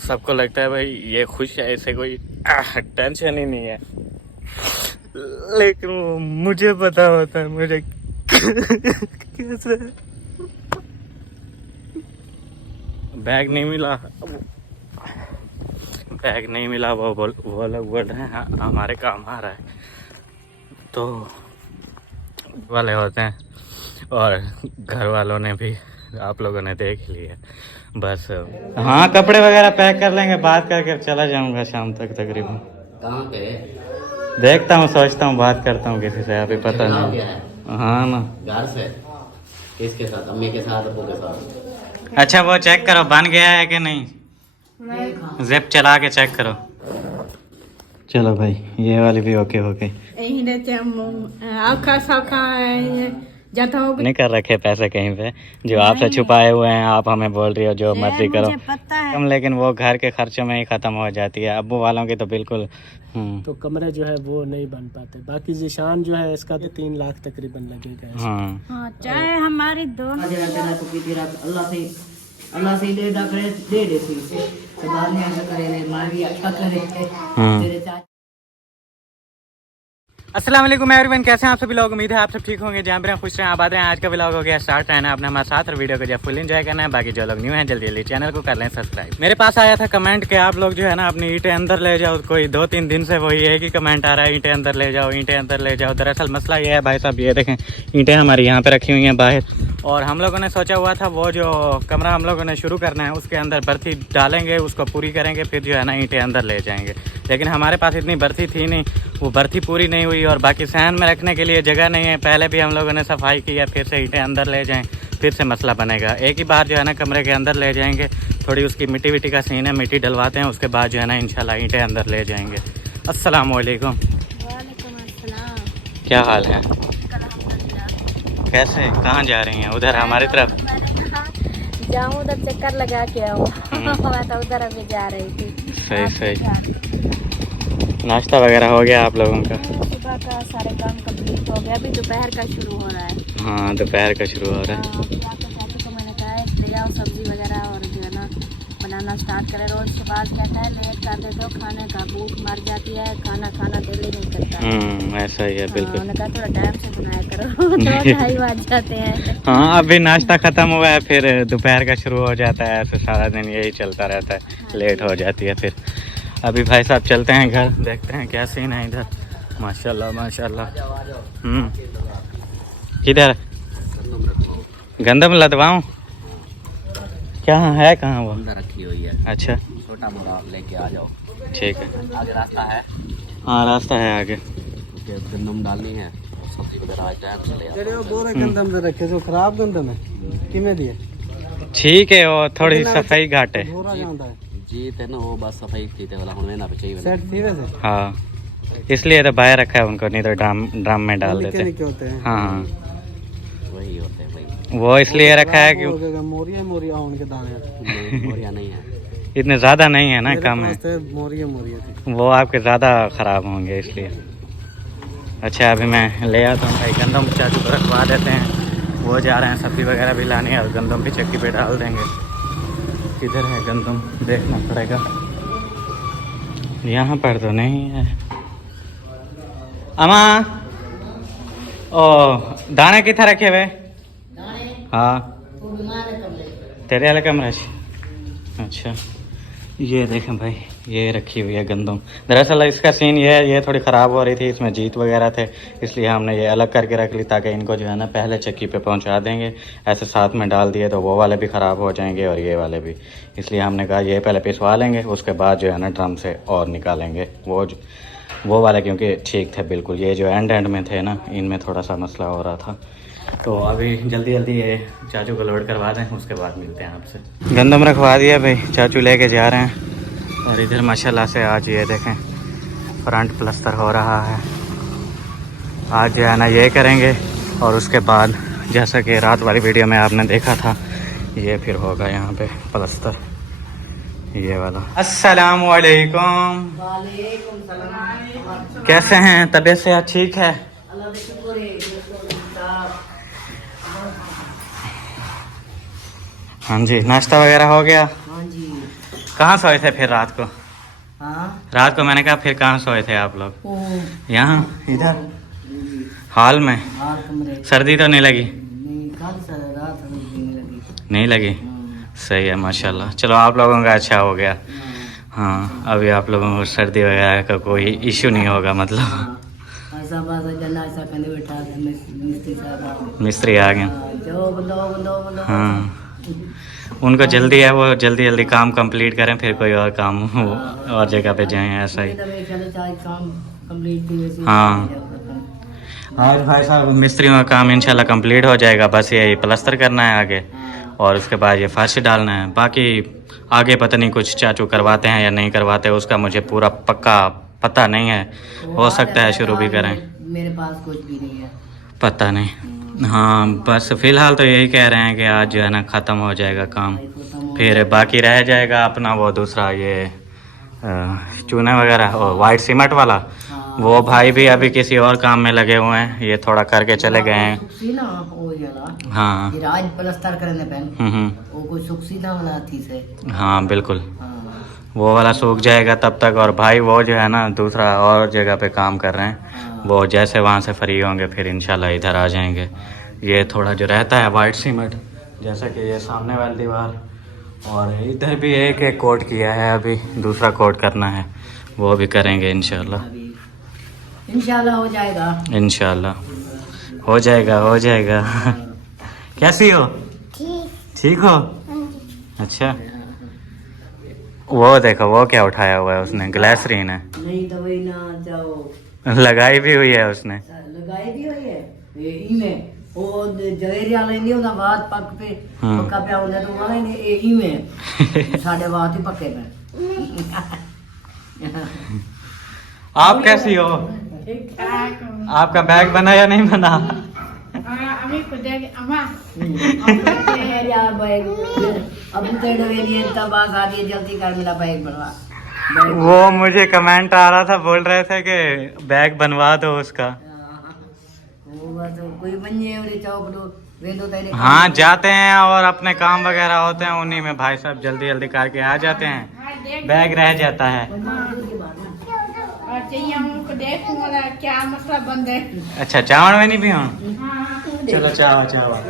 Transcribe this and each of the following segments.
सबको लगता है भाई ये खुश है, इसे कोई टेंशन ही नहीं है, लेकिन वो मुझे पता होता है मुझे कैसे। बैग नहीं मिला, बैग नहीं मिला, वो लोग बोल रहे हैं हमारे काम आ रहा है, तो वाले होते हैं। और घर वालों ने भी, आप लोगों ने देख लिया बस। हाँ कपड़े वगैरह पैक कर लेंगे, बात करके चला जाऊंगा शाम तक तकरीबन। कहाँ पे? देखता हूँ, सोचता हूँ, बात करता हूँ किसी से, अभी पता नहीं। हाँ ना, घर से किसके साथ? अम्मी के साथ, अब्बू के साथ? अच्छा वो चेक करो बन गया है कि नहीं, जिप चला के चेक करो। चलो भाई ये वाली भी ओके हो गई। नहीं कर रखे पैसे कहीं पे जो आपसे छुपाए हुए हैं, आप हमें बोल रही हो जो मर्जी करो हम, लेकिन वो घर के खर्चों में ही खत्म हो जाती है, अब्बू वालों की तो बिल्कुल। तो कमरे जो है वो नहीं बन पाते। बाकी जिशान जो है इसका तो 3 लाख तकरीबन लगेगा। हाँ चाहे हमारी दोनों अल्लाह से दे दा करे दे दे से तो बाद में ऐसा करे रे मां भी अच्छा करे तेरे चाचा। अस्सलाम वालेकुम एवरीवन, कैसे हैं आप सभी लोग? उम्मीद है आप सब ठीक होंगे, जहाँ पर खुश रहें, आबाद रहें। आज का व्लॉग हो गया स्टार्ट, रहना अपने हमारे साथ और वीडियो को जब फुल एंजॉय करना है। बाकी जो लोग न्यू हैं जल्दी जल्दी चैनल को कर लें सब्सक्राइब। मेरे पास आया था कमेंट कि आप लोग जो है ना अपनी ईंटें अंदर ले जाओ, कोई 2-3 दिन से वही एक ही कमेंट आ रहा है, ईंटें अंदर ले जाओ, ईंटें अंदर ले जाओ। दरअसल मसला ये है भाई साहब, ये देखें ईंटें हमारी यहाँ पे रखी हुई हैं बाहर, और हम लोगों ने सोचा हुआ था वो जो कमरा हम लोगों ने शुरू करना है उसके अंदर बर्थी डालेंगे, उसको पूरी करेंगे, फिर जो है ना ईंटें अंदर ले जाएंगे। लेकिन हमारे पास इतनी बर्थी थी नहीं, वो बर्थी पूरी नहीं हुई, और बाकी सहन में रखने के लिए जगह नहीं है। पहले भी हम लोगों ने सफाई की है, फिर से ईंटें अंदर ले जाएं, फिर से मसला बनेगा। एक ही बार जो है ना कमरे के अंदर ले जाएंगे, थोड़ी उसकी मिट्टी विट्टी का सीन है, मिट्टी डलवाते हैं, उसके बाद जो है ना इंशाल्लाह ईंटें अंदर ले जाएंगे। अस्सलाम वालेकुम। क्या हाल है? कैसे, कहाँ जा रही हैं? उधर हमारी तरफ जाऊँ उधर चक्कर लगा के आऊँ। तो उधर अभी जा रही थी। सही सही। नाश्ता वगैरह हो गया आप लोगों का? सुबह का सारे काम कंप्लीट हो गया, अभी दोपहर का शुरू हो रहा है। हाँ दोपहर का शुरू हो रहा है। तो मैंने कहा है ले जाओ सब्जी वगैरह और जो है ना बनाना स्टार्ट करें। रोज के बाद कहता है लेट कर देते हो, खाने का भूख मर जाती है, खाना दिल ही नहीं करता। ऐसा ही है बिल्कुल। मैंने कहा थोड़ा टाइम से बनाया करो। 2-2:30 बज जाते हैं। हाँ अभी नाश्ता खत्म हुआ है, फिर दोपहर का शुरू हो जाता है, ऐसे सारा दिन यही चलता रहता है, लेट हो जाती है। फिर अभी भाई साहब चलते हैं घर, देखते हैं क्या सीन है इधर। माशाल्लाह माशाल्लाह। किधर गंदम लदवाऊं? क्या है, कहाँ वो अंदर रखी हुई है? अच्छा छोटा मोटा लेके आ जाओ। ठीक है, आगे रास्ता है? हाँ रास्ता है आगे। गंदम डालनी है, सब्जी वगैरह टाइम से ले आओ। तेरे वो बोरे गंदम दे रखे जो खराब गंदम है किमें दिए? ठीक है, वो थोड़ी सफाई घाट है। बोरा जांदा है जी ते ना वो बस सफाई की ते वाला होने ना चाहिए। सेट थी वैसे। हाँ इसलिए तो बाहर रखा है उनको, नहीं तो ड्रम में डाल देते। निके होते हैं। हाँ वही होते हैं भाई। वो इसलिए रखा है कि मोरिया उनके दाने मोरिया नहीं है, इतने ज़्यादा नहीं है ना, कम है। मोरिया थी। वो आपके ज़्यादा ख़राब होंगे इसलिए। अच्छा अभी मैं ले आता हूँ भाई, गंदम चाचू को रखवा देते हैं, वो जा रहे हैं सब्ज़ी वगैरह भी लाने, और गंदम भी चक्की पे डाल देंगे। किधर है गंदम, देखना पड़ेगा, यहाँ पर तो नहीं है। अमा ओ दाने कितना रखे हुए? हाँ तेरे वाले कमरे। अच्छा ये देखें भाई, ये रखी हुई है गंदम। दरअसल इसका सीन ये है, ये थोड़ी ख़राब हो रही थी, इसमें जीत वगैरह थे, इसलिए हमने ये अलग करके रख ली ताकि इनको जो है ना पहले चक्की पे पहुंचा देंगे। ऐसे साथ में डाल दिए तो वो वाले भी ख़राब हो जाएंगे और ये वाले भी, इसलिए हमने कहा ये पहले पिसवा लेंगे, उसके बाद जो है ना ड्रम से और निकालेंगे वो वाले, क्योंकि ठीक थे बिल्कुल। ये जो एंड में थे ना, इनमें थोड़ा सा मसला हो रहा था। तो अभी जल्दी जल्दी ये चाचू को लोड करवा दें, उसके बाद मिलते हैं आपसे। गंदम रखवा दिया भाई, चाचू लेके जा रहे हैं। और इधर माशाल्लाह से आज ये देखें फ्रंट प्लस्तर हो रहा है। आज जो है ना ये करेंगे, और उसके बाद जैसा कि रात वाली वीडियो में आपने देखा था, ये फिर होगा यहाँ पे प्लस्तर, ये वाला। अस्सलाम वालेकुम। कैसे हैं, तबीयत से ठीक है? हाँ जी, नाश्ता वगैरह हो गया? हाँ जी। कहाँ सोए थे फिर रात को? हाँ रात को मैंने कहा फिर कहाँ सोए थे आप लोग? ओ यहाँ इधर हॉल में? हाल कमरे सर्दी तो नहीं लगी? नहीं, कल से रात हमें देने लगी। नहीं लगी? सही है माशाल्लाह। चलो आप लोगों का अच्छा हो गया। हाँ अभी आप लोगों को सर्दी वगैरह का कोई इश्यू नहीं होगा मतलब। ऐसा बात है जन्ना ऐसा कहने बैठा था मिस्त्री साहब मिस्त्री आ गए। जो बंदो हाँ उनको जल्दी है, वो जल्दी जल्दी काम कंप्लीट करें फिर कोई और काम हो और जगह पे जाएं, ऐसा ही। काम कंप्लीट थी वैसे हाँ। आज भाई साहब मिस्त्रियों का काम इंशाल्लाह कंप्लीट हो जाएगा, बस ये प्लास्टर करना है आगे और उसके बाद ये फर्श डालना है। बाकी आगे पता नहीं कुछ चाचू करवाते हैं या नहीं करवाते, उसका मुझे पूरा पक्का पता नहीं है। हो सकता है शुरू भी करें, मेरे पास कुछ भी नहीं है, पता नहीं। हाँ बस फिलहाल तो यही कह रहे हैं कि आज जो है ना ख़त्म हो जाएगा काम, फिर बाकी रह जाएगा अपना वो दूसरा ये चूने वगैरह और वाइट सीमेंट वाला। वो भाई भी अभी किसी और काम में लगे हुए हैं, ये थोड़ा करके चले गए हैं। हाँ राज प्लास्टर करने पहन वो कोई सुखसी ना वाला थी से। हाँ बिल्कुल हाँ वो वाला सूख जाएगा तब तक। और भाई वो जो है ना दूसरा और जगह पे काम कर रहे हैं, वो जैसे वहाँ से फ्री होंगे फिर इंशाल्लाह इधर आ जाएंगे। ये थोड़ा जो रहता है वाइट सीमेंट, जैसा कि ये सामने वाली दीवार और इधर भी एक एक कोट किया है, अभी दूसरा कोट करना है, वो भी करेंगे इंशाल्लाह। इंशाल्लाह हो जाएगा, इंशाल्लाह हो जाएगा हो जाएगा। कैसी हो? ठीक हो? अच्छा वो देखो वो क्या उठाया हुआ है उसने, ग्लिसरीन है। नहीं तो वही ना जाओ लगाई भी हुई है उसने। लगाई भी हुई है यही में वो जवेरी वाले नहीं होता बात पक पे पक्का पे होता तो वाले ने यही में साढ़े बात ही पक्के में। आप कैसी हो? आपका बैग बना या नहीं बना? अभी तब आ रही जल्दी कर मेरा बैग बनवा। वो मुझे कमेंट आ रहा था, बोल रहे थे कि बैग बनवा दो उसका। कोई बनिए चौक दो हाँ जाते हैं और अपने काम वगैरह होते हैं उन्हीं में भाई साहब जल्दी जल्दी करके आ जाते हैं, बैग रह जाता है। क्या मसला बंद है? अच्छा चावल में नहीं भी हूँ? चलो चावल चावल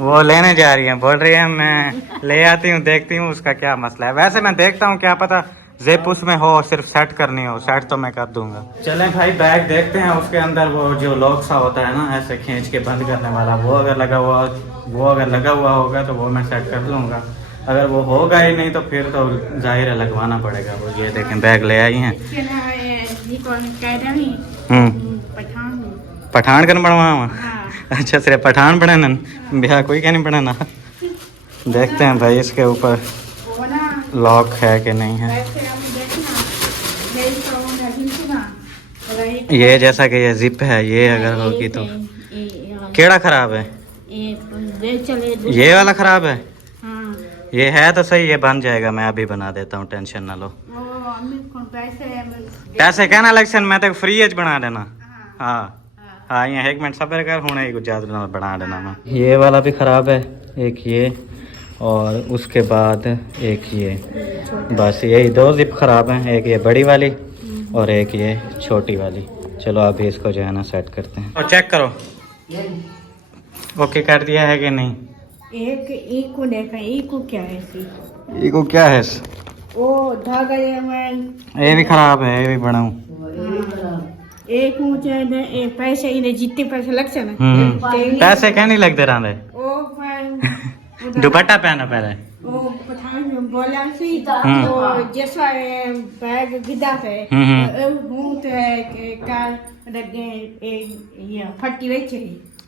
वो लेने जा रही है, बोल रही है मैं ले आती हूँ देखती हूँ उसका क्या मसला है। वैसे मैं देखता हूँ क्या पता जिप उसमें हो, सिर्फ सेट करनी हो, सेट तो मैं कर दूंगा। चलें भाई बैग देखते हैं, उसके अंदर वो जो लॉक सा होता है ना ऐसे खींच के बंद करने वाला, वो अगर लगा हुआ होगा तो वो मैं सेट कर लूँगा। अगर वो होगा ही नहीं तो फिर तो जाहिर है लगवाना पड़ेगा। वो ये देखें बैग ले आई हैं। पठान कन बनवा? अच्छा सिर्फ पठान बनाना, बिहार कोई क्या नहीं बनाना। देखते हैं भाई इसके ऊपर लॉक है कि नहीं है। ये जैसा कि ये जिप है, ये अगर होगी तो केड़ा खराब है? ये वाला खराब है? ये है तो सही, ये बन जाएगा, मैं अभी बना देता हूँ, टेंशन ना लो। पैसे कहना लक्ष्य मैं तो फ्री एज बना देना। हाँ हाँ यहाँ 1 मिनट सबर कर, हूँ कुछ ज़्यादा बना देना मैं। ये वाला भी ख़राब है, एक ये और उसके बाद एक ये, बस यही 2 जिप ख़राब हैं, एक ये बड़ी वाली और एक ये छोटी वाली। चलो अभी इसको जो है ना सेट करते हैं और चेक करो ओके कर दिया है कि नहीं। एक इको देखा, इको क्या है? इको क्या है? ओ धागा ये भी खराब है, ये भी बनाऊं। एक ऊंचे पैसे इन्हें जितने पैसे लग जाए पैसे क्या नहीं लगते रहे। दुपट्टा पहना पहले बोला सी तो जैसा बैग गिदा है कार फटी वही।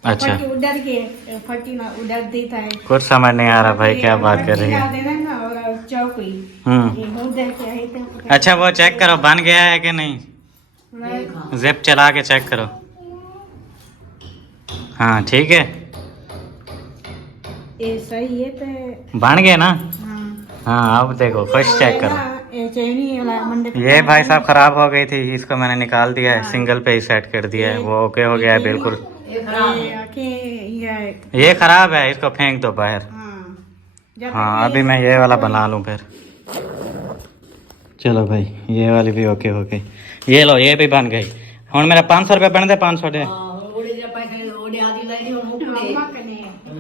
अच्छा उधर के फटी ना उधर देता है। कुछ समझ नहीं आ रहा भाई क्या बात कर रही है। अच्छा वो चेक करो बन गया है कि नहीं, जिप चला के चेक करो। हाँ ठीक है ये सही है तो बन गए ना। हाँ अब देखो फर्स्ट चेक करो। ये भाई साहब खराब हो गई थी, इसको मैंने निकाल दिया है, सिंगल पे ही सेट कर दिया है, वो ओके हो गया है बिल्कुल। ये खराब है, इसको फेंक दो बाहर। हाँ अभी मैं ये वाला बना लूँ फिर। चलो भाई ये वाली भी ओके हो गई। ये लो ये भी बन गई। हुण मेरा 500 रुपये बन दे 500 दे।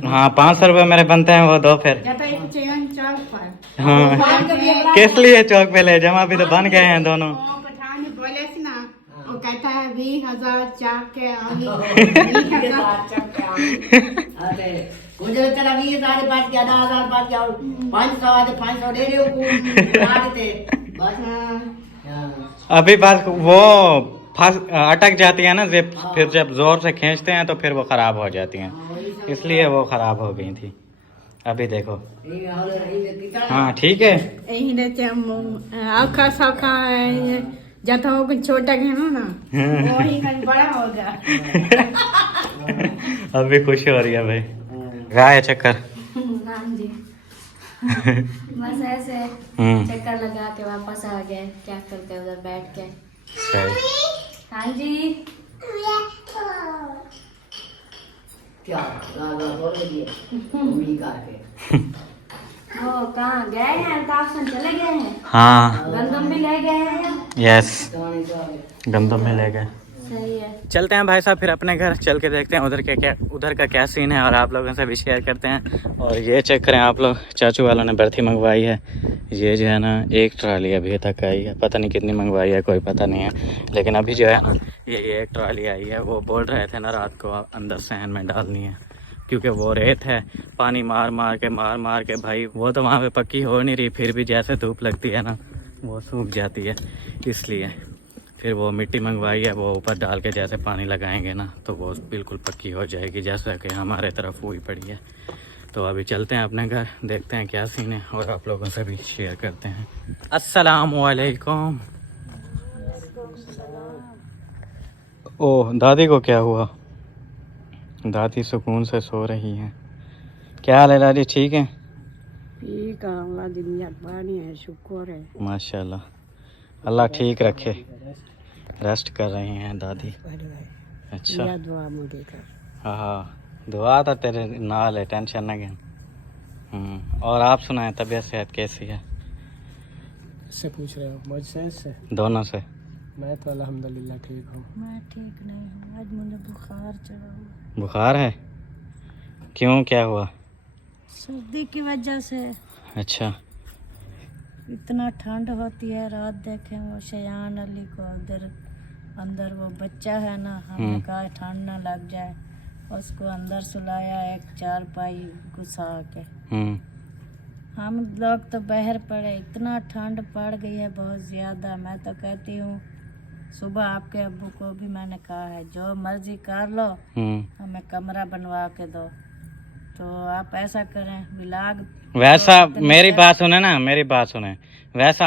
हाँ 500 रुपये मेरे बनते हैं वो दो फिर। हाँ किस लिए चौक पे ले जमा भी तो बन गए हैं दोनों। कहता है 20,000 चाक के मुझे तेरा 20,000 पाँच के 10,000 पाँच के और 500 दे रहे अभी बात वो फंस अटक जाती है ना जिप, फिर जब जोर से खींचते हैं तो फिर वो खराब हो जाती हैं, इसलिए वो खराब हो गई थी। अभी देखो हाँ ठीक है। औखा सौखा जब हो कुछ छोटा घेनो ना वही कहीं बड़ा होगा। अभी खुशी हो रही है भाई। गाय चक्कर हाँ जी बस ऐसे चक्कर लगा के वापस आ गए, क्या करते उधर बैठ के। सही। हाँ जी क्या बोल दिए मम्मी का के वो कहाँ गए हैं? तापसन चले गए हैं। हाँ गंदम भी ले गए हैं। यस गंदम में ले गए। सही है। चलते हैं भाई साहब फिर अपने घर चल के देखते हैं उधर का क्या सीन है और आप लोगों से भी शेयर करते हैं। और ये चेक करें आप लोग, चाचू वालों ने बर्थी मंगवाई है। ये जो है ना 1 ट्राली अभी तक आई है, पता नहीं कितनी मंगवाई है कोई पता नहीं है, लेकिन अभी जो है ना ये 1 ट्राली आई है। वो बोल रहे थे ना रात को अंदर सहन में डालनी है, क्योंकि वो रेत है, पानी मार मार के भाई वो तो वहाँ पे पक्की हो नहीं रही, फिर भी जैसे धूप लगती है ना वो सूख जाती है, इसलिए फिर वो मिट्टी मंगवाई है। वो ऊपर डाल के जैसे पानी लगाएंगे ना तो वो बिल्कुल पक्की हो जाएगी, जैसा कि हमारे तरफ हुई पड़ी है। तो अभी चलते हैं अपने घर, देखते हैं क्या सीन है और आप लोगों से भी शेयर करते हैं। अस्सलामुअलैकुम। ओह दादी को क्या हुआ? दादी सुकून से सो रही हैं। क्या हाल है दादी, ठीक है? ठीक है, अल्लाह दुनिया पानी है, शुक्र है। माशाल्लाह, अल्लाह ठीक रखे। रेस्ट कर रही हैं दादी। अच्छा दुआ मुझे कर। हाँ दुआ तो तेरे नाल है, टेंशन ना घें। और आप सुनाएं, तबीयत सेहत कैसी है? से पूछ रहे हो मुझसे? से दोनों से। मैं तो अल्हम्दुलिल्लाह ठीक हूँ। मैं ठीक नहीं हूँ, आज मुझे बुखार चढ़ा हुआ। बुखार है? क्यों, क्या हुआ? सर्दी की वजह से। अच्छा इतना ठंड होती है। रात देखे वो शयान अली को उधर अंदर वो बच्चा है ना, हमने कहा ठंड ना लग जाए, उसको अंदर सुलाया एक चारपाई घुसा के। हम लोग तो बाहर पड़े, इतना ठंड पड़ गई है बहुत ज़्यादा। मैं तो कहती हूँ सुबह आपके अब्बू को भी मैंने कहा है जो मर्जी कर लो, हमें कमरा बनवा के दो। तो आप ऐसा करें बिलाग वैसा मेरी बात सुने ना, मेरी बात सुने, वैसा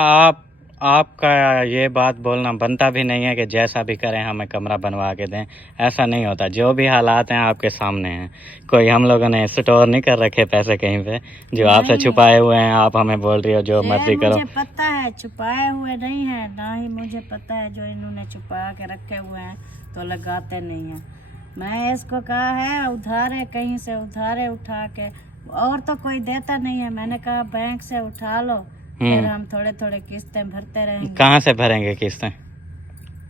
आपका ये बात बोलना बनता भी नहीं है कि जैसा भी करें हमें कमरा बनवा के दें। ऐसा नहीं होता, जो भी हालात हैं आपके सामने हैं। कोई हम लोगों ने स्टोर नहीं कर रखे पैसे कहीं पे जो आपसे छुपाए हुए हैं। आप हमें बोल रही हो जो मर्जी करो। मुझे पता है छुपाए हुए नहीं है, ना ही मुझे पता है जो इन्होंने छुपा के रखे हुए हैं तो लगाते नहीं हैं। मैं इसको कहा है उधारे, कहीं से उधारे उठा के, और तो कोई देता नहीं है। मैंने कहा बैंक से उठा लो, फिर हम थोड़े थोड़े किस्तें भरते रहेंगे। कहाँ से भरेंगे किस्तें?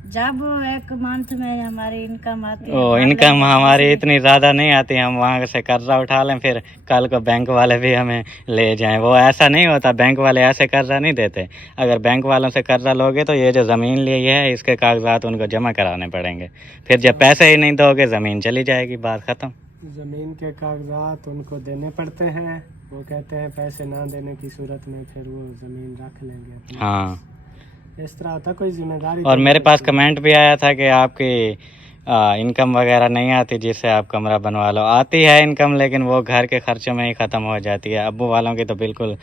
जब 1 मंथ में हमारी इनकम आती है। ओ इनकम हमारी इतनी ज़्यादा नहीं आती, हम वहाँ से कर्जा उठा लें फिर कल को बैंक वाले भी हमें ले जाएं। वो ऐसा नहीं होता, बैंक वाले ऐसे कर्जा नहीं देते। अगर बैंक वालों से कर्जा लोगे तो ये जो ज़मीन ली है इसके कागजात उनको जमा कराने पड़ेंगे। फिर जब पैसे ही नहीं दोगे ज़मीन चली जाएगी, बात ख़त्म। ज़मीन के कागजात उनको देने पड़ते हैं। वो कहते हैं पैसे ना देने की सूरत में फिर वो ज़मीन रख लेंगे अपने। हाँ इस तरह था, कोई जिम्मेदारी। और मेरे पास कमेंट भी आया था कि आपकी इनकम वगैरह नहीं आती जिससे आप कमरा बनवा लो। आती है इनकम, लेकिन वो घर के खर्चों में ही ख़त्म हो जाती है। अब्बू वालों की तो बिल्कुल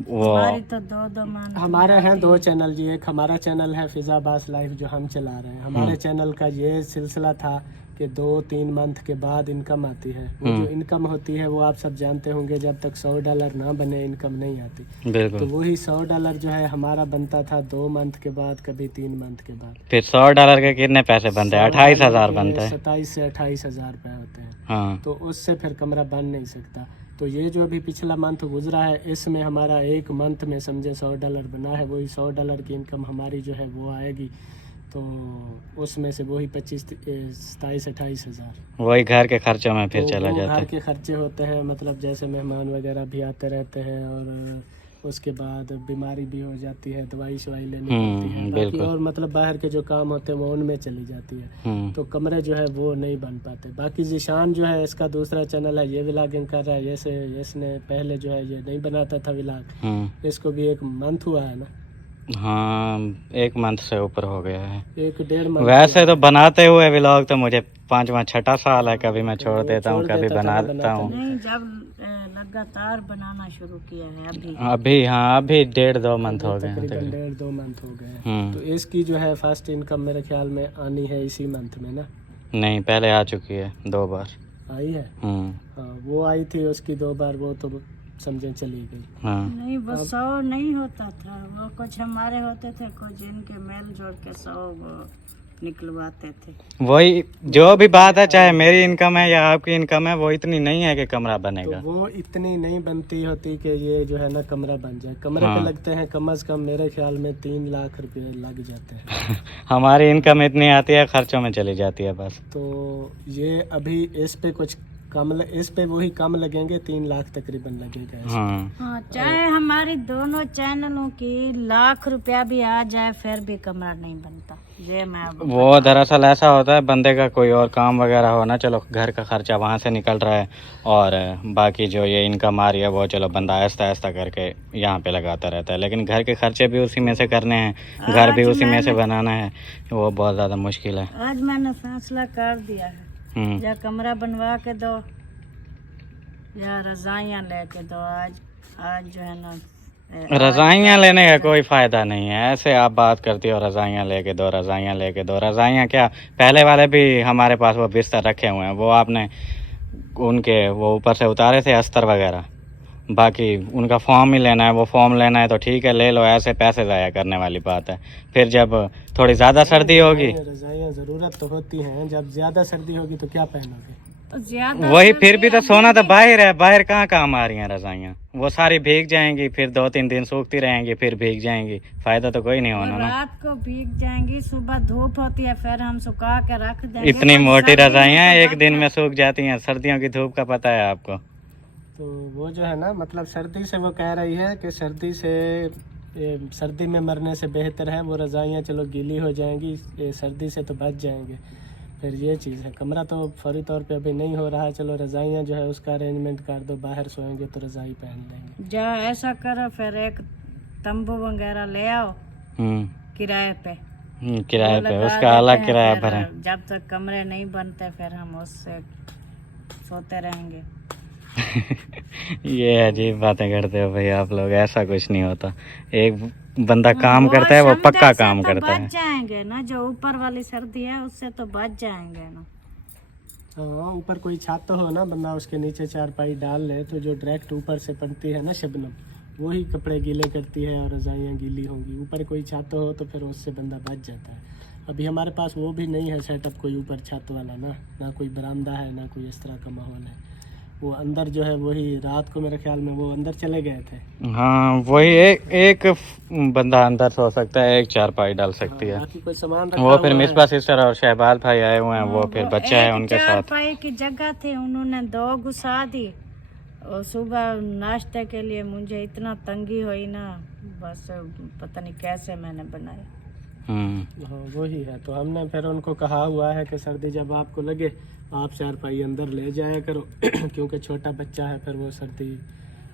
वो। हमारी तो दो मान हमारे हैं 2 चैनल जी। एक हमारा चैनल है फिजाबास लाइफ जो हम चला रहे हैं। हमारे चैनल का ये सिलसिला था कि 2-3 मंथ के बाद इनकम आती है। वो जो इनकम होती है वो आप सब जानते होंगे, जब तक $100 ना बने इनकम नहीं आती। बिल्कुल। तो वही $100 जो है हमारा बनता था 2 मंथ के बाद, कभी 3 मंथ के बाद। फिर $100 के कितने पैसे बनते हैं? 28,000 बनते हैं। 27 से 28,000 रुपए होते हैं। हाँ तो उससे फिर कमरा बन नहीं सकता। तो ये जो अभी पिछला मंथ गुजरा है, इसमें हमारा एक मंथ में समझे $100 बना है। वही $100 की इनकम हमारी जो है वो आएगी, तो उसमें से वही 27-28 हज़ार वही घर के खर्चों में फिर तो चला वो जाता घर है। के खर्चे होते हैं, मतलब जैसे मेहमान वगैरह भी आते रहते हैं, और उसके बाद बीमारी भी हो जाती है, दवाई शवाई लेनी पड़ती है, बाकी बिल्कुल। और मतलब बाहर के जो काम होते हैं वो उनमें चली जाती है, तो कमरे जो है वो नहीं बन पाते। बाकी जीशान जो है इसका दूसरा चैनल है, ये व्लॉगिंग कर रहा है। जैसे इसने पहले जो है ये नहीं बनाता था व्लॉग, इसको भी 1 मंथ हुआ है ना। हाँ 1 मंथ से ऊपर हो गया है। 1-1.5 मंथ वैसे तो बनाते हुए व्लॉग तो मुझे 5वां-6वां साल है, कभी मैं छोड़ देता हूँ, कभी देता था, बना बनाता देता हूँ। नहीं, जब लगातार बनाना शुरू किया है अभी। अभी हाँ अभी 1.5-2 मंथ हो गए हैं तकरीबन तकरीबन। 1.5-2 मंथ हो गए हैं। तो इसकी जो है फर्स्ट इनकम मेरे ख्याल में आनी है इसी मंथ में ना। नहीं पहले आ चुकी है 2 बार। आई है, हाँ वो आई थी, उसकी 2 बार वो तो समझे चली गई। हाँ नहीं वो 100 नहीं होता था, वो कुछ हमारे होते थे, कुछ इनके मेल जोड़ के 100 वो निकलवाते थे। वही जो भी बात है, चाहे मेरी इनकम है या आपकी इनकम है, वो इतनी नहीं है कि कमरा तो बनेगा। वो इतनी नहीं बनती होती कि ये जो है ना कमरा बन जाए। कमरे हाँ। पे लगते हैं कम से कम मेरे ख्याल में 3 लाख रुपए लग जाते हैं। हमारी इनकम इतनी आती है, खर्चों में चली जाती है बस। तो ये अभी इस पे कुछ इस पे वही कम लगेंगे, 3 लाख तकरीबन लगेगा इस पे। हाँ चाहे हमारी दोनों चैनलों की ₹1,00,000 भी आ जाए फिर भी कमरा नहीं बनता। ये मैं अब वो दरअसल ऐसा होता है, बंदे का कोई और काम वगैरह हो ना, चलो घर का खर्चा वहाँ से निकल रहा है, और बाकी जो ये इनकम आ रही है वो चलो बंदा आहिस्ता आहिस्ता करके यहाँ पे लगाता रहता है, लेकिन घर के खर्चे भी उसी में से करने हैं, घर भी उसी में से बनाना है, वो बहुत ज़्यादा मुश्किल है। आज मैंने फैसला कर दिया है, या कमरा बनवा के दो या रजाइयाँ लेके दो। आज जो है ना रजाइयाँ लेने का कोई फ़ायदा नहीं है। ऐसे आप बात करती हो रजाइयाँ लेके दो, रजाइयाँ लेके दो, रजाइयाँ क्या, पहले वाले भी हमारे पास वो बिस्तर रखे हुए हैं, वो आपने उनके वो ऊपर से उतारे थे अस्तर वगैरह, बाकी उनका फॉर्म ही लेना है। वो फॉर्म लेना है तो ठीक है ले लो, ऐसे पैसे ज़ाया करने वाली बात है। फिर जब थोड़ी ज़्यादा सर्दी होगी, रजाइयाँ ज़रूरत तो होती हैं, जब ज़्यादा सर्दी होगी तो क्या पहनोगे? तो ज्यादा वही फिर भी तो सोना तो बाहर है, बाहर कहाँ काम आ रही हैं रजाइयाँ, वो सारी भीग जाएंगी, फिर 2-3 दिन सूखती रहेंगी, फिर भीग जाएंगी, फायदा तो कोई नहीं होना ना। रात को भीग जाएंगी, सुबह धूप होती है, फिर हम सुखा के रख देंगे। इतनी पर मोटी सर्दी में रजाइयाँ तो एक दिन में सूख जाती हैं, सर्दियों की धूप का पता है आपको। तो वो जो है ना, मतलब सर्दी से वो कह रही है कि सर्दी में मरने से बेहतर है वो रजाइयाँ चलो गीली हो जाएंगी, सर्दी से तो बच जाएंगे। फिर ये चीज़ है, कमरा तो फौरी तौर पे अभी नहीं हो रहा है, चलो रजाइयाँ जो है उसका अरेंजमेंट कर दो, बाहर सोएंगे तो रजाई पहन लेंगे। जा ऐसा करो, फिर एक तंबू वगैरह ले आओ किराए पे, किराए वो पे, लगा उसका देते अलग हैं, किराया फिर भरें। जब तक कमरे नहीं बनते फिर हम उससे सोते रहेंगे। ये अजीब बातें करते हो भाई आप लोग, ऐसा कुछ नहीं होता। एक बंदा काम करता है वो क्षमता पक्का से काम तो करता बच है। जाएंगे ना, जो ऊपर वाली सर्दी है उससे तो बच जाएंगे ना। हाँ, ऊपर कोई छत हो ना, बंदा उसके नीचे चारपाई डाल ले तो जो डायरेक्ट ऊपर से पड़ती है ना शबनम, वही कपड़े गीले करती है और रजाइयाँ गीली होंगी। ऊपर कोई छत हो तो फिर उससे बंदा बच जाता है। अभी हमारे पास वो भी नहीं है सेटअप कोई ऊपर छत वाला ना कोई बरामदा है, ना कोई इस तरह का माहौल है। वो अंदर जो है वही रात को मेरे ख्याल में वो अंदर चले गए थे। हाँ वही एक बंदा अंदर सो सकता है, एक चारपाई डाल सकती है। बाकी कोई सामान रखा वो फिर हुआ है। मिसबा सिस्टर और शहबाज भाई आए हुए हैं, वो फिर बच्चा है उनके साथ। चारपाई की जगह थी, उन्होंने 2 घुसा दी, और सुबह नाश्ते के लिए मुझे इतना तंगी हुई ना, बस पता नहीं कैसे मैंने बनाया। हाँ वही है, तो हमने फिर उनको कहा हुआ है कि सर्दी जब आपको लगे आप चारपाई अंदर ले जाया करो क्योंकि छोटा बच्चा है, फिर वो सर्दी,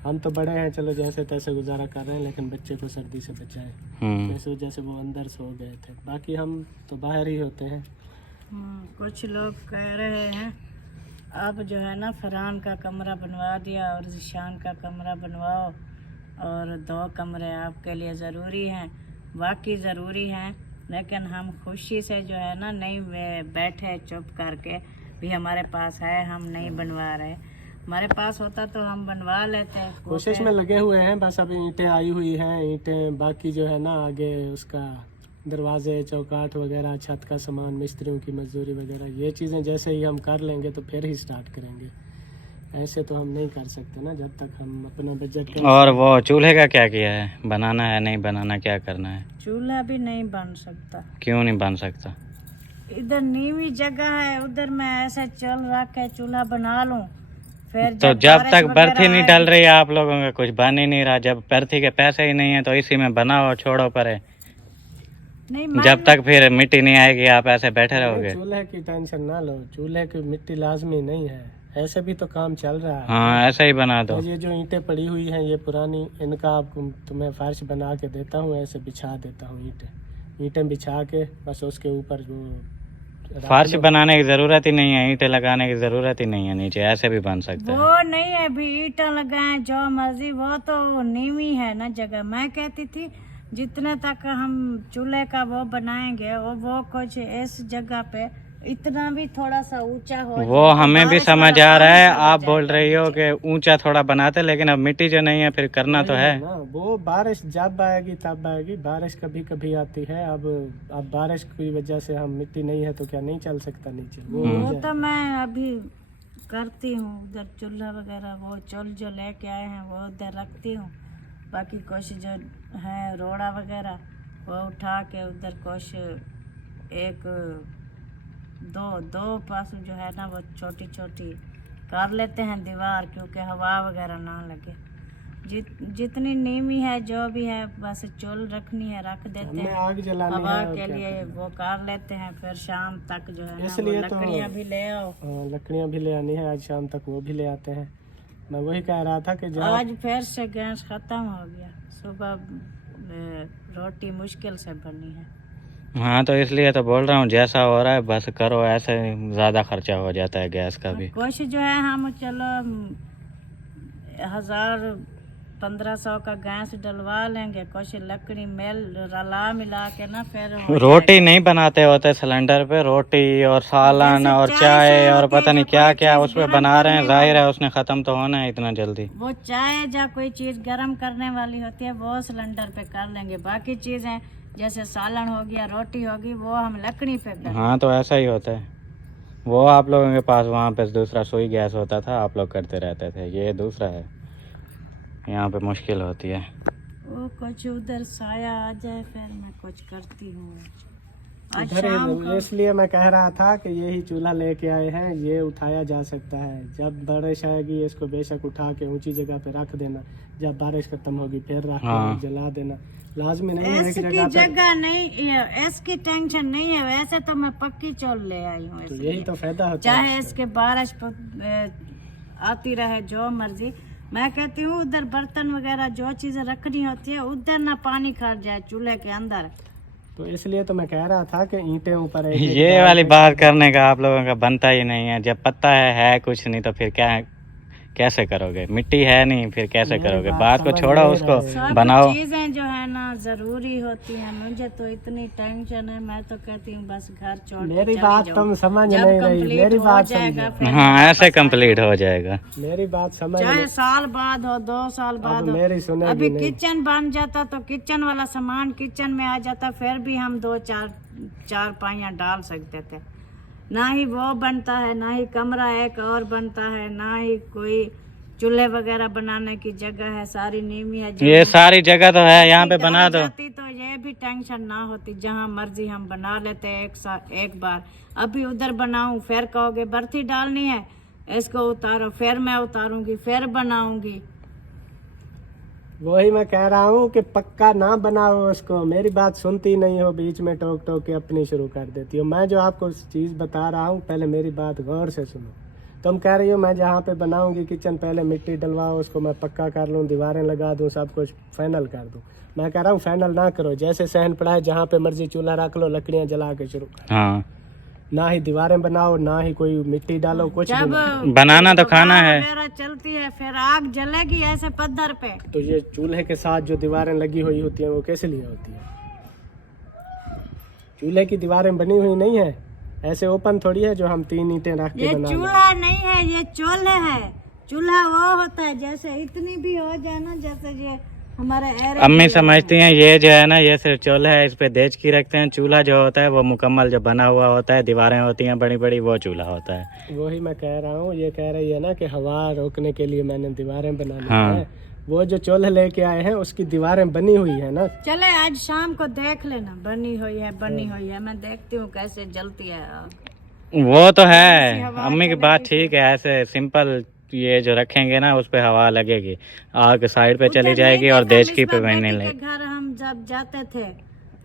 हम तो बड़े हैं चलो जैसे तैसे गुजारा कर रहे हैं, लेकिन बच्चे को सर्दी से बचाएं, इस वजह से वो अंदर सो गए थे। बाकी हम तो बाहर ही होते हैं। कुछ लोग कह रहे हैं अब जो है ना फरहान का कमरा बनवा दिया और ज़िशान का कमरा बनवाओ, और 2 कमरे आपके लिए ज़रूरी हैं। वाकई ज़रूरी हैं, लेकिन हम खुशी से जो है ना नहीं बैठे चुप करके भी हमारे पास है, हम नहीं बनवा रहे। हमारे पास होता तो हम बनवा लेते। कोशिश में लगे हुए हैं, बस अभी ईंटें आई हुई हैं, ईंटें बाकी जो है ना आगे उसका दरवाजे चौकाट वगैरह, छत का सामान, मिस्त्रियों की मजदूरी वगैरह, ये चीज़ें जैसे ही हम कर लेंगे तो फिर ही स्टार्ट करेंगे। ऐसे तो हम नहीं कर सकते ना जब तक हम अपना बजट और वो चूल्हे का क्या किया है, बनाना है नहीं बनाना, क्या करना है? चूल्हा भी नहीं बन सकता, क्यों नहीं बन सकता? इधर नीवी जगह है, उधर मैं ऐसे चल रख के चूल्हा बना लूं, फिर तो जब बारिश तक वगैरह बर्थी नहीं आएगी- डल रही आप लोगों का कुछ बन ही नहीं रहा, जब बर्थी के पैसे ही नहीं है तो इसी में बनाओ, छोड़ो परे। नहीं जब तक फिर मिट्टी नहीं आएगी आप ऐसे बैठे रहोगे। चूल्हे की टेंशन ना लो, चूल्हे की मिट्टी लाजमी नहीं है, ऐसे भी तो काम चल रहा है। हाँ ऐसा ही बना दो। और ये जो ईंटें पड़ी हुई हैं ये पुरानी, इनका आपको तुम्हें फर्श बना के देता हूँ, ऐसे बिछा देता हूँ ईंटें बिछा के, बस उसके ऊपर जो फर्श बनाने की जरूरत ही नहीं है, ईंटें लगाने की जरूरत ही नहीं है, नीचे ऐसे भी बन सकते हैं। वो नहीं है अभी ईंटा लगाए जो मर्जी, वो तो नीवी है ना जगह। मैं कहती थी जितने तक हम चूल्हे का वो बनाएंगे वो कुछ इस जगह पे इतना भी थोड़ा सा ऊंचा हो वो जाए, हमें भी बारिश समझ वाला आ रहा है, पानी चला आप बोल जाएगा रही हो नीचे। कि ऊंचा थोड़ा बनाते, लेकिन अब मिट्टी जो नहीं है फिर करना तो है। ना, वो बारिश जब आएगी तब आएगी, बारिश कभी कभी आती है। अब बारिश की वजह से हम मिट्टी नहीं है तो क्या नहीं चल सकता नीचे, वो हो वो जाए। तो मैं अभी करती हूँ, उधर चूल्हा वगैरह वो चूल जो लेके आए हैं वो उधर रखती हूँ, बाकी कुछ जो है रोड़ा वगैरह वो उठा के उधर कुछ एक दो पास जो है ना वो छोटी छोटी कर लेते हैं दीवार, क्योंकि हवा वगैरह ना लगे। जितनी नीमी है जो भी है बस चूल रखनी है, रख देते हमें हैं आग जलानी हवा है और के क्या लिए, करना वो कर लेते हैं, फिर शाम तक जो है ना वो इसलिए तो- लकड़ियाँ भी ले आओ। लकड़ियाँ भी ले आनी है, आज शाम तक वो भी ले आते हैं। मैं वही कह रहा था कि जहाँ आज फिर से गैस खत्म हो गया, सुबह रोटी मुश्किल से बनी है। हाँ तो इसलिए तो बोल रहा हूँ, जैसा हो रहा है बस करो, ऐसे ज्यादा खर्चा हो जाता है गैस का भी। कुछ जो है हम चलो 1000-1500 का गैस डलवा लेंगे, कुछ लकड़ी मेल रला मिला के ना फिर हो रोटी जाएगा। नहीं बनाते होते सिलेंडर पे, रोटी और सालन जैसे और चाय चाय और होती है, पता नहीं जो क्या कोई क्या चीज उस पे गरम बना रहे हैं, करने जाहिर है वाली- उसने खत्म तो होना है इतना जल्दी। वो चाय या कोई चीज गर्म करने वाली होती है वो सिलेंडर पे कर लेंगे, बाकी चीजें जैसे सालन हो गया, रोटी होगी, वो हम लकड़ी पे कर। हाँ तो ऐसा ही होता है। वो आप लोगों के पास वहाँ पे दूसरा सुई गैस होता था, आप लोग करते रहते थे, ये दूसरा है, यहाँ पे मुश्किल होती है। वो कुछ उधर साया आ जाए फिर मैं कुछ करती हूँ। आज इधर शाम को इसलिए मैं कह रहा था कि यही चूल्हा लेके आए हैं, ये उठाया जा सकता है। जब बारिश आएगी इसको बेशक उठा के ऊंची जगह पे रख देना, जब बारिश खत्म होगी फिर रख हाँ। के जला देना। लाजमी नहीं है कि इसकी जगह पे, जगह नहीं, इसकी टेंशन नहीं है, वैसे तो मैं पक्की चोल ले आई हूँ तो इसलिए। यही तो फायदा होता है। चाहे इसके बारिश आती रहे जो मर्जी, मैं कहती हूँ उधर बर्तन वगैरह जो चीजें रखनी होती है उधर ना पानी खड़ जाए चूल्हे के अंदर। तो इसलिए तो मैं कह रहा था कि ईंटें ऊपर एक- एक ये डाल वाली के- बात करने का आप लोगों का बनता ही नहीं है, जब पता है कुछ नहीं तो फिर क्या कैसे करोगे, मिट्टी है नहीं फिर कैसे मेरी करोगे, बात बात को समझ छोड़ो, नहीं उसको रहे। सब बनाओ। चीजें जो है ना जरूरी होती हैं, मुझे तो इतनी टेंशन है, मैं तो कहती हूँ बस घर छोड़ के मेरी चली बात जाऊँ। तुम समझ जब नहीं रही, complete मेरी हो बात जाएगा समझो। फिर हाँ मैं ऐसे वापस आ कंप्लीट हो जाएगा। मेरी बात समझ चाहे नहीं। साल बाद हो 2 साल बाद अब हो, मेरी सुनेगी अभी नहीं। किचन बन जाता तो किचन वाला सामान किचन में आ जाता, फिर भी हम 2-4 पाइयाँ डाल सकते थे। ना ही वो बनता है, ना ही कमरा एक और बनता है, ना ही कोई चूल्हे वगैरह बनाने की जगह है, सारी नीमी है। ये सारी जगह तो है, यहाँ पे डल बना दो। जाती तो ये भी टेंशन ना होती, जहाँ मर्जी हम बना लेते एक बार। अभी उधर बनाऊं फिर कहोगे बर्थी डालनी है, इसको उतारो, फिर मैं उतारूंगी, फिर बनाऊंगी। वही मैं कह रहा हूँ कि पक्का ना बनाओ उसको, मेरी बात सुनती नहीं हो, बीच में टोक टोक के अपनी शुरू कर देती हो। मैं जो आपको चीज़ बता रहा हूँ पहले मेरी बात गौर से सुनो। तुम कह रही हो मैं जहाँ पे बनाऊंगी किचन पहले मिट्टी डलवाओ, उसको मैं पक्का कर लूँ, दीवारें लगा दूँ, सब कुछ फाइनल कर दूँ। मैं कह रहा हूँ फाइनल ना करो, जैसे सहन पड़ा है जहाँ पे मर्जी चूल्हा रख लो, लकड़ियाँ जला के शुरू करो। हाँ ना ही दीवारें बनाओ, ना ही कोई मिट्टी डालो, कुछ भी जब नहीं। बनाना तो खाना है। वगैरह चलती है फिर आग जलेगी ऐसे पत्थर पे। तो ये चूल्हे के साथ जो दीवारें लगी हुई होती हैं वो कैसे लिए होती है? चूल्हे की दीवारें बनी हुई नहीं है, ऐसे ओपन थोड़ी है जो हम 3 ईंटें रख के ये बना लें। चूल्हा नहीं है, ये चूल्हे है। चूल्हा वो होता है जैसे इतनी भी हो जाए ना, जैसे ये हमारे एरिया अम्मी समझती हैं ये जो है ना, ये सिर्फ चूल्हा है, इस पे देच की रखते हैं। चूल्हा जो होता है वो मुकम्मल जो बना हुआ होता है, दीवारें होती हैं बड़ी बड़ी, वो चूल्हा होता है। वही मैं कह रहा हूँ, ये कह रही है ना कि हवा रोकने के लिए मैंने दीवारें बना ली हाँ। है। वो जो चूल्हा लेके आए हैं उसकी दीवारें बनी हुई है ना। चले आज शाम को देख लेना, बनी हुई है, मैं देखती हूँ कैसे जलती है आग। वो तो है, अम्मी की बात ठीक है। ऐसे सिंपल ये जो रखेंगे ना उस पे हवा लगेगी, आग साइड पे चली जाएगी और देच की पे बनने लगेगी। घर हम जब जाते थे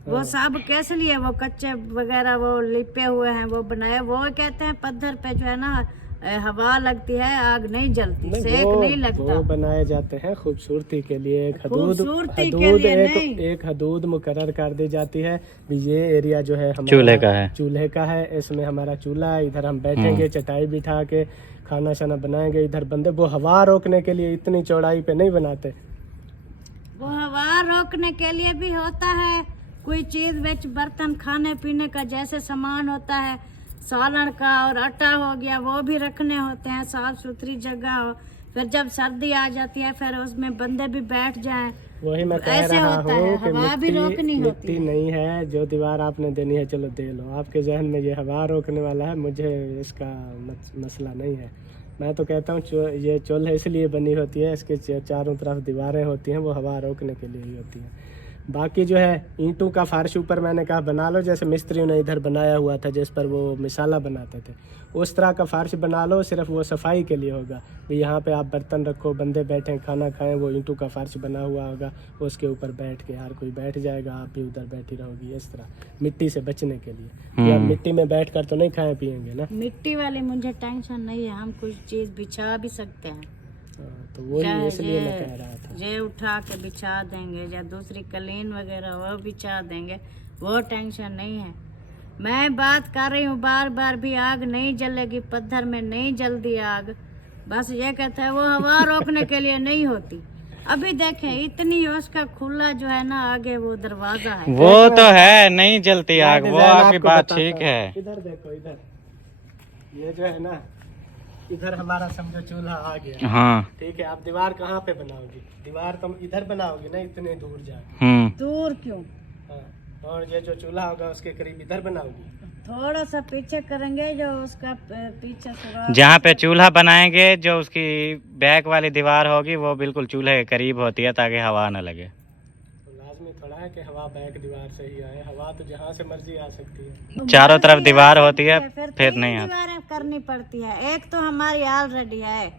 वो सब कैसे लिए, वो कच्चे वगैरह वो लिपे हुए हैं, वो बनाए, वो कहते हैं पत्थर पे जो है ना हवा लगती है, आग नहीं जलती, सेक नहीं लगता। वो बनाए जाते हैं खूबसूरती के लिए, एक खूबसूरती के लिए एक हदूद मुकर्रर कर दी जाती है भी ये एरिया जो है हमारा चूल्हे का है, इसमें हमारा चूल्हा है, इधर हम बैठेंगे, चटाई बिठा के खाना शाना बनाएंगे, इधर बंदे। वो हवा रोकने के लिए इतनी चौड़ाई पे नहीं बनाते। वो हवा रोकने के लिए भी होता है, कोई चीज बेच बर्तन खाने पीने का जैसे सामान होता है, सालन का और आटा हो गया, वो भी रखने होते हैं, साफ सुथरी जगह हो। फिर जब सर्दी आ जाती है फिर उसमें बंदे भी बैठ जाएं। वही मैं कह रहा हूँ कि मिट्टी नहीं है, जो दीवार आपने देनी है चलो दे लो। आपके जहन में ये हवा रोकने वाला है, मुझे इसका मसला नहीं है। मैं तो कहता हूँ ये चूल्हा इसलिए बनी होती है, इसके चारों तरफ दीवारें होती हैं, वो हवा रोकने के लिए ही होती हैं। बाकी जो है ईंटों का फर्श ऊपर मैंने कहा बना लो, जैसे मिस्त्रियों ने इधर बनाया हुआ था जिस पर वो मिसाला बनाते थे, उस तरह का फर्श बना लो। सिर्फ वो सफाई के लिए होगा, यहाँ पे आप बर्तन रखो, बंदे बैठें खाना खाएं, वो ईंटों का फर्श बना हुआ होगा, उसके ऊपर बैठ के हर कोई बैठ जाएगा, आप भी उधर बैठी रहोगी। इस तरह मिट्टी से बचने के लिए, या मिट्टी में बैठ कर तो नहीं खाए पियेंगे ना। मिट्टी वाली मुझे टेंशन नहीं है, हम कुछ चीज बिछा भी सकते हैं। तो वही इसलिए मैं कह रहा था, जे उठा के बिछा देंगे, या दूसरी कलीन वगैरह वो बिछा देंगे, वो टेंशन नहीं है। मैं बात कर रही हूँ बार बार भी, आग नहीं जलेगी, पत्थर में नहीं जल्दी आग, बस ये कहता है वो हवा रोकने के लिए नहीं होती। अभी देखें इतनी उसका खुला जो है ना आगे वो दरवाजा है, वो तो है, नहीं जलती आग, वो आपकी बात ठीक है। इधर देखो, इधर ये जो है ना, इधर हमारा समझो चूल्हा आ गया। हाँ ठीक है, आप दीवार कहाँ पे बनाओगी? दीवार तुम इधर बनाओगी ना, इतने दूर जाके। दूर क्यों? हाँ, और ये जो चूल्हा होगा उसके करीब इधर बनाओगी। थोड़ा सा पीछे करेंगे, जो उसका पीछे से जहाँ पे चूल्हा बनाएंगे, जो उसकी बैक वाली दीवार होगी वो बिल्कुल चूल्हे के करीब होती है ताकि हवा न लगे। लाजमी थोड़ा है कि हवा बैक दीवार से ही आए, हवा तो जहाँ से मर्जी आ सकती है। चारों तरफ दीवार होती है, फिर नहीं आती। दीवारें करनी पड़ती है, एक तो हमारी ऑलरेडी है,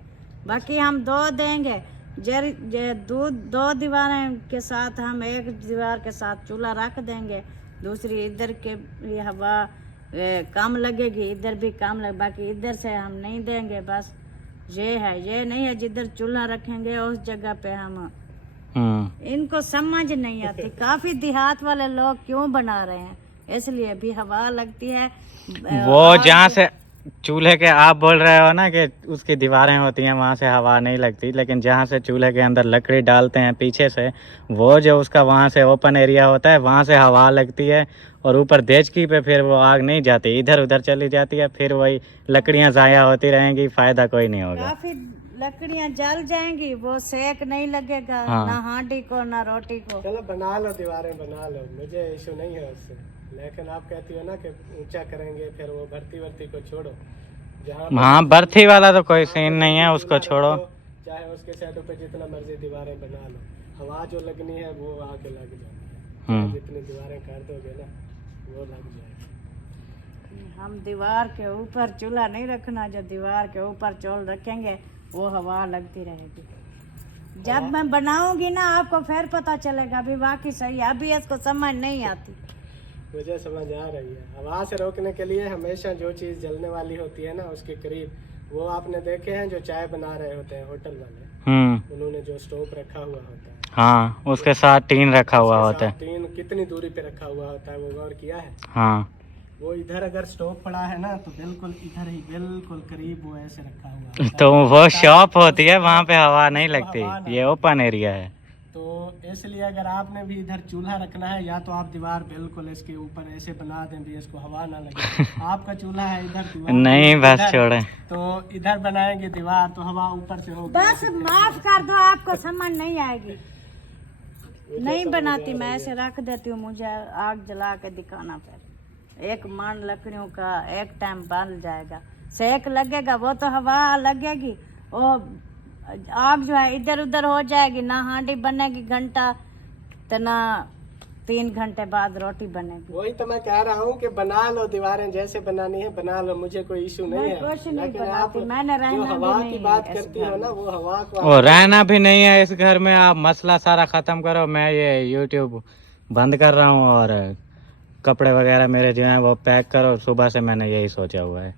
बाकी हम दो देंगे। दो दीवारें के साथ हम एक दीवार के साथ चूल्हा रख देंगे, दूसरी इधर के लिए हवा कम लगेगी, इधर भी कम लगे, बाकी इधर से हम नहीं देंगे। बस ये है, ये नहीं है जिधर चूल्हा रखेंगे उस जगह पे हम। इनको समझ नहीं आती, काफी देहात वाले लोग क्यों बना रहे हैं, इसलिए भी हवा लगती है। वो जहाँ से चूल्हे के आप बोल रहे हो ना कि उसकी दीवारें होती हैं, वहाँ से हवा नहीं लगती, लेकिन जहाँ से चूल्हे के अंदर लकड़ी डालते हैं पीछे से, वो जो उसका वहाँ से ओपन एरिया होता है, वहाँ से हवा लगती है, और ऊपर देचकी पे फिर वो आग नहीं जाती, इधर उधर चली जाती है, फिर वही लकड़ियाँ ज़ाया होती रहेंगी, फायदा कोई नहीं होगा। काफी लकड़ियाँ जल जाएंगी, वो सेक नहीं लगेगा। हाँ। ना हांडी को ना रोटी को। चलो बना लो, दीवारें बना लो, मुझे इशू नहीं है उससे, लेकिन आप कहती हो ना कि ऊंचा करेंगे, फिर वो भर्ती वर्ती को छोड़ो। जहाँ हाँ, भर्ती वाला तो कोई सीन नहीं है, उसको छोड़ो, चाहे उसके साइडों पे जितना मर्जी दीवारें बना लो, हवा जो लगनी है वो आके लग जाएगी। जितनी दीवारें कर दोगे ना वो लग जाएगी। हम दीवार के ऊपर चूल्हा नहीं रखना, जो दीवार के ऊपर चूल्हा रखेंगे वो हवा लगती रहेगी। जब मैं बनाऊंगी ना आपको फिर पता चलेगा, अभी बाकी सही है, अभी इसको समझ नहीं आती। मुझे समझ आ रही है। हवा से रोकने के लिए हमेशा जो चीज़ जलने वाली होती है ना उसके करीब, वो आपने देखे हैं जो चाय बना रहे होते हैं होटल वाले, उन्होंने जो स्टोव रखा हुआ होता है, हाँ, उसके साथ टीन रखा हुआ होता है। टीन कितनी दूरी पे रखा हुआ होता है, वो गौर किया है? हाँ, वो इधर अगर स्टोव पड़ा है ना तो बिल्कुल इधर ही बिल्कुल करीब वो ऐसे रखा हुआ है। तो वो शॉप होती है, वहाँ पे हवा नहीं लगती, ये ओपन एरिया है। तो इसलिए अगर आपने भी इधर चूल्हा रखना है, या तो आप दीवार बिल्कुल इसके ऊपर ऐसे बना दें भी इसको हवा ना लगे। आपका चूल्हा है इधर, दीवार नहीं, बस छोड़े, तो इधर बनाएंगे दीवार तो हवा ऊपर से होगी। बस माफ कर दो, आपको समझ नहीं आएगी। नहीं बनाती, मैं ऐसे रख देती हूँ, मुझे आग जला के दिखाना फिर। एक मान लकड़ियों का एक टाइम बन जाएगा, सेक लगेगा, वो तो हवा लगेगी, वो आग जो है इधर उधर हो जाएगी, ना हांडी बनेगी घंटा तो ना 3 घंटे बाद रोटी बनेगी। वही तो मैं कह रहा हूँ कि बना लो, दीवारें जैसे बनानी है बना लो, मुझे कोई इशू नहीं है। कुछ नहीं लेकिन बनाती, आप मैंने जो रहना हवा भी की नहीं बात है इस करती घर हो में। ना, वो हवा को और रहना भी नहीं है इस घर में, आप मसला सारा खत्म करो। मैं ये यूट्यूब बंद कर रहा हूँ और कपड़े वगैरह मेरे जो हैं वो पैक करो। सुबह से मैंने यही सोचा हुआ है,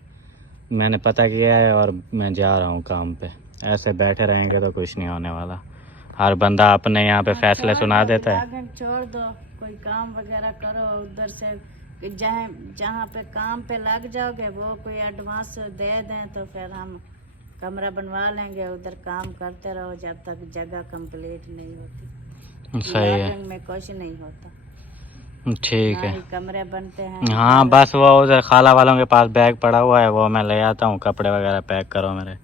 मैंने पता किया है और मैं जा रहा हूँ काम पे। ऐसे बैठे रहेंगे तो कुछ नहीं होने वाला। हर बंदा अपने यहाँ पे फैसले सुना देता है। छोड़ दो, कोई काम वगैरह करो उधर से, जहाँ पे काम पे लग जाओगे वो कोई एडवांस दे दें तो फिर हम कमरा बनवा लेंगे, उधर काम करते रहो जब तक जगह कंप्लीट नहीं होती। सही है, में कुछ नहीं होता, ठीक ना है। ही कमरे बनते हैं। हाँ बस वो उधर खाला वालों के पास बैग पड़ा हुआ है, वो मैं ले आता हूँ। कपड़े वगैरह पैक करो मेरे,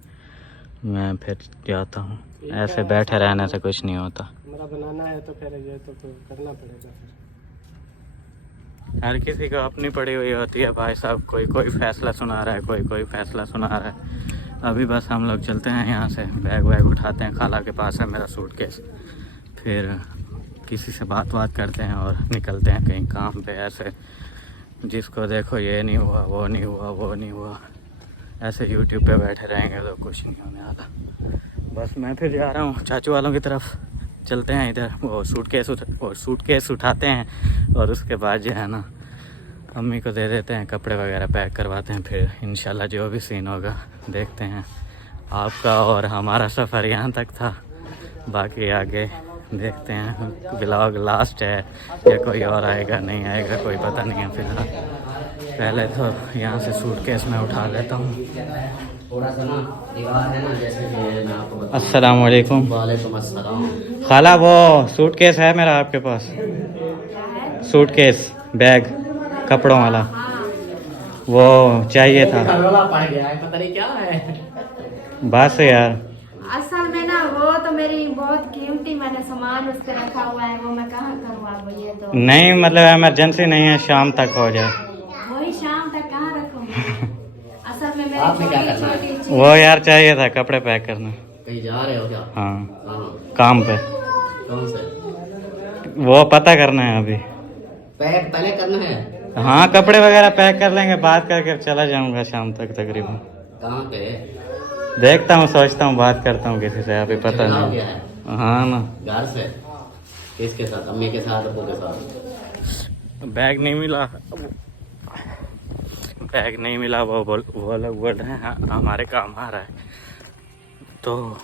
मैं फिर जाता हूँ। ऐसे बैठे रहने से कुछ नहीं होता। कमरा बनाना है तो फिर ये तो करना पड़ेगा फिर। हर किसी को अपनी पड़ी हुई होती है भाई साहब, कोई कोई फैसला सुना रहा है, कोई कोई फैसला सुना रहा है। अभी बस हम लोग चलते हैं यहाँ से, बैग वैग उठाते हैं, खाला के पास है मेरा सूटकेस, फिर किसी से बात करते हैं और निकलते हैं कहीं काम पे। ऐसे जिसको देखो ये नहीं हुआ, वो नहीं हुआ, वो नहीं हुआ, ऐसे यूट्यूब पे बैठे रहेंगे तो कुछ नहीं होने वाला। बस मैं फिर जा रहा हूँ चाचू वालों की तरफ, चलते हैं इधर। वो सूटकेस उठाते हैं और उसके बाद जो है ना अम्मी को दे देते हैं, कपड़े वगैरह पैक करवाते हैं। फिर इंशाल्लाह जो भी सीन होगा देखते हैं। आपका और हमारा सफ़र यहाँ तक था, बाकी आगे देखते हैं। व्लॉग लास्ट है या कोई और आएगा नहीं आएगा कोई पता नहीं है फिलहाल। पहले तो यहाँ से सूटकेस में उठा लेता हूँ। थोड़ा सा ना दीवार है ना, जैसे कि मैं आपको बताऊं। अस्सलाम वालेकुम। वालेकुम अस्सलाम। खाला वो सूटकेस है मेरा आपके पास? सूटकेस बैग कपड़ों वाला वो चाहिए था। पड़ गया है, पता नहीं क्या है। बस यार असल में ना वो तो मेरी बहुत कीमती मैंने सामान उस पर रखा हुआ है, वो मैं कहाँ करूँ अब, ये तो नहीं मतलब इमरजेंसी नहीं है, शाम तक हो जाए। वही शाम तक कहाँ रखूँगी। असल में आपने क्या मेरी करना है? छोटी चीज वो यार चाहिए था, कपड़े पैक करना। कहीं जा रहे हो क्या? हाँ काम पे। कौन से? वो पता करना है अभी। पैक पहले करना है। हाँ कपड़े वगैरह पैक कर लेंगे, बात करके चला जाऊंगा शाम तक तकरीबन। कहाँ पे? देखता हूँ, सोचता हूँ, बात करता हूँ किसी से, अभी पता चला हो नहीं। गया है हाँ ना। घर से? किसके साथ? अम्मी के साथ, अब्बू के साथ? बैग नहीं मिला, बैग नहीं मिला। वो लोग बोल रहे हैं हमारे काम आ रहा है तो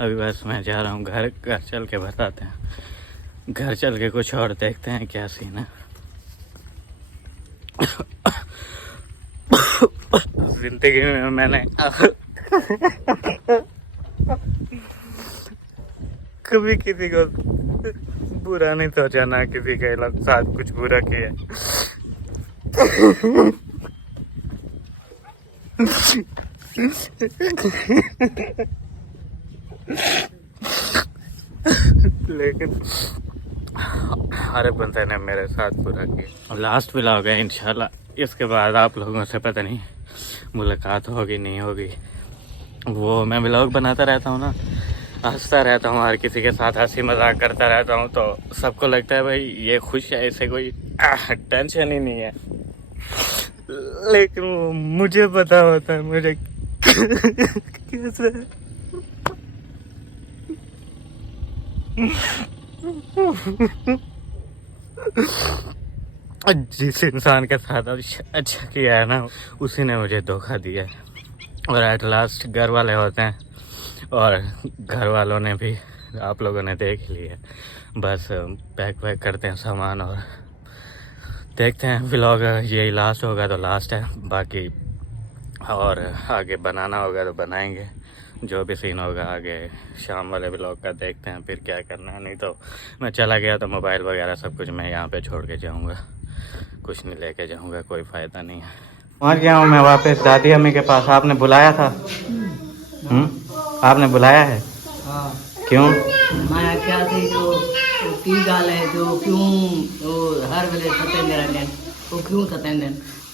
अभी बस मैं जा रहा हूँ घर चल के बताते हैं, घर चल के कुछ और देखते हैं क्या सीन है। जिंदगी में मैंने कभी किसी को बुरा नहीं सोचा, ना किसी के साथ कुछ बुरा किया। लेकिन हर बंदे ने मेरे साथ बुरा किया। लास्ट व्लॉग है इंशाल्लाह, इसके बाद आप लोगों से पता नहीं मुलाकात होगी नहीं होगी। वो मैं व्लॉग बनाता रहता हूँ ना, हंसता रहता हूँ, हर किसी के साथ हंसी मजाक करता रहता हूँ, तो सबको लगता है भाई ये खुश है, इसे कोई टेंशन ही नहीं है। लेकिन वो मुझे पता होता है मुझे कैसे जिस इंसान के साथ अच्छा किया है ना, उसी ने मुझे धोखा दिया है। और एट लास्ट घर वाले होते हैं, और घर वालों ने भी आप लोगों ने देख लिया। बस पैक वैक करते हैं सामान और देखते हैं। व्लॉग यही लास्ट होगा तो लास्ट है, बाकी और आगे बनाना होगा तो बनाएंगे। जो भी सीन होगा आगे शाम वाले व्लॉग का देखते हैं फिर क्या करना है। नहीं तो मैं चला गया तो मोबाइल वगैरह सब कुछ मैं यहाँ पे छोड़ के जाऊँगा, कुछ नहीं लेके जाऊँगा, कोई फ़ायदा नहीं है। पहुँच गया हूँ मैं वापस दादी अम्मी के पास। आपने बुलाया था? आपने बुलाया है? हाँ क्यों? मैं क्या थी जो की गाल है जो क्यों वो हर वेले सतेंद्र रहने वो क्यों सतेंद्र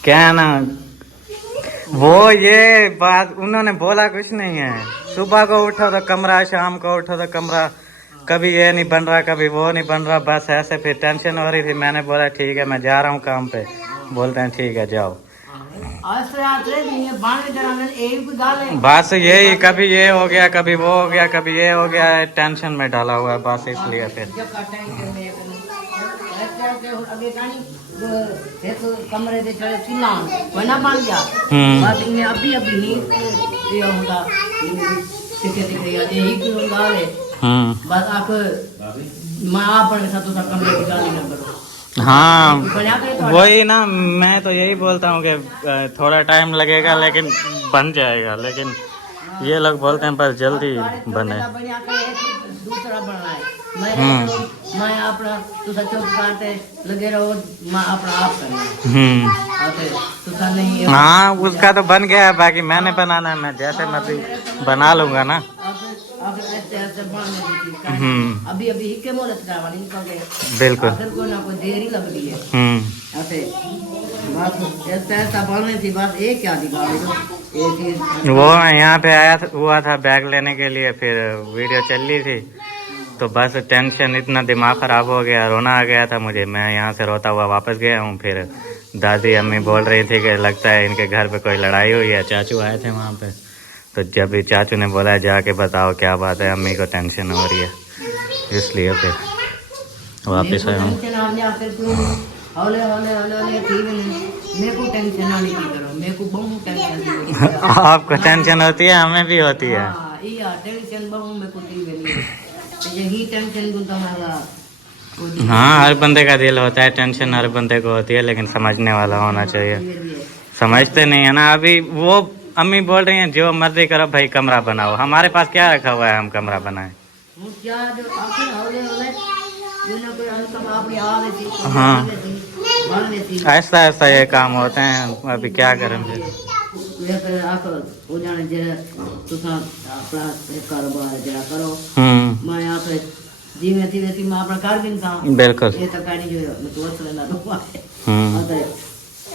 क्या है ना, वो ये बात उन्होंने बोला कुछ नहीं है। सुबह को उठो तो कमरा, शाम को उठो तो कमरा, कभी ये नहीं बन रहा, कभी वो नहीं बन रहा, बस ऐसे। फिर टेंशन हो रही थी, मैंने बोला ठीक है मैं जा रहा हूँ काम पे। बोलते हैं ठीक है जाओ। बस यही, कभी ये हो गया, कभी वो हो गया, कभी ये हो गया, टेंशन में डाला हुआ है बस, इसलिए फिर कमरे दे चढ़े चिल्ला वना बन गया बस इन्हें अभी अभी नहीं ये होगा यही क्यों गाल है बस आप मैं आप साथ कमरे की गाली ना करो। हाँ वही ना, मैं तो यही बोलता हूँ कि थोड़ा टाइम लगेगा लेकिन बन जाएगा, लेकिन ये लोग बोलते हैं बस जल्दी बने। दूसरा बनना है मैं अपना तुसा चुप करते लगे रहो, मैं अपना आप करना तुसा नहीं। हाँ उसका तो बन गया है, बाकी मैंने बनाना है, मैं जैसे मर्जी बना लूंगा ना। अभी अभी हिक्के मोलत करवानी निकल गए बिल्कुल, कोई ना कोई देरी लग रही है ऐसे बस ऐसा बोलने थी बस एक क्या दिखा वो यहाँ पे आया हुआ था बैग लेने के लिए, फिर वीडियो चल रही थी तो बस टेंशन, इतना दिमाग खराब हो गया, रोना आ गया था मुझे। मैं यहाँ से रोता हुआ वापस गया हूँ। फिर दादी अम्मी बोल रही थी कि लगता है इनके घर पे कोई लड़ाई हुई है। चाचू आए थे वहाँ पे, तो जब भी चाचू ने बोला जाके बताओ क्या बात है, अम्मी को टेंशन हो रही है, इसलिए फिर वापस आया हूँ। आपको टेंशन होती है, हमें भी होती है। हाँ हर बंदे का दिल होता है, टेंशन हर बंदे को होती है, लेकिन समझने वाला होना चाहिए। समझते नहीं है ना। अभी वो अम्मी बोल रही हैं जो मर्जी करो भाई, कमरा बनाओ। हमारे पास क्या रखा हुआ है हम कमरा बनाए? हाँ ऐसा ऐसा ये काम होते हैं, अभी क्या करें फिर। बिल्कुल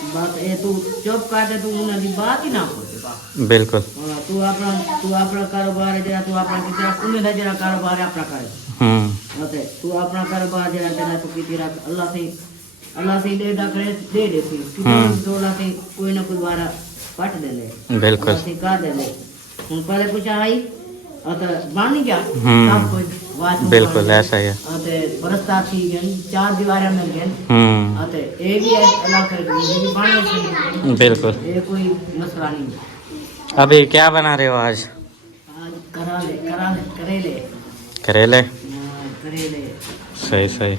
बस ये तू चुप कर दे, तू उन्हें दी बात ही ना कर। बिल्कुल तू अपना कारोबार है जरा, तू अपना कितना उन्हें है जरा कारोबार है अपना करे। तू अपना कारोबार जरा जरा तू किती रख, अल्लाह से दे डा करे दे थी तो अल्लाह से कोई ना कोई बारा पट दे ले। बिल्कुल कर दे ले। हम पहले कुछ आई और तो बन गया सब कुछ। बिल्कुल ऐसा ही है। बरसता थी गई, चार दीवारें मिल गई एक ही अल्लाह कर दी। बिल्कुल ये कोई मसला नहीं। अभी क्या बना रहे हो आज? आज करेले। करेले करेले सही सही।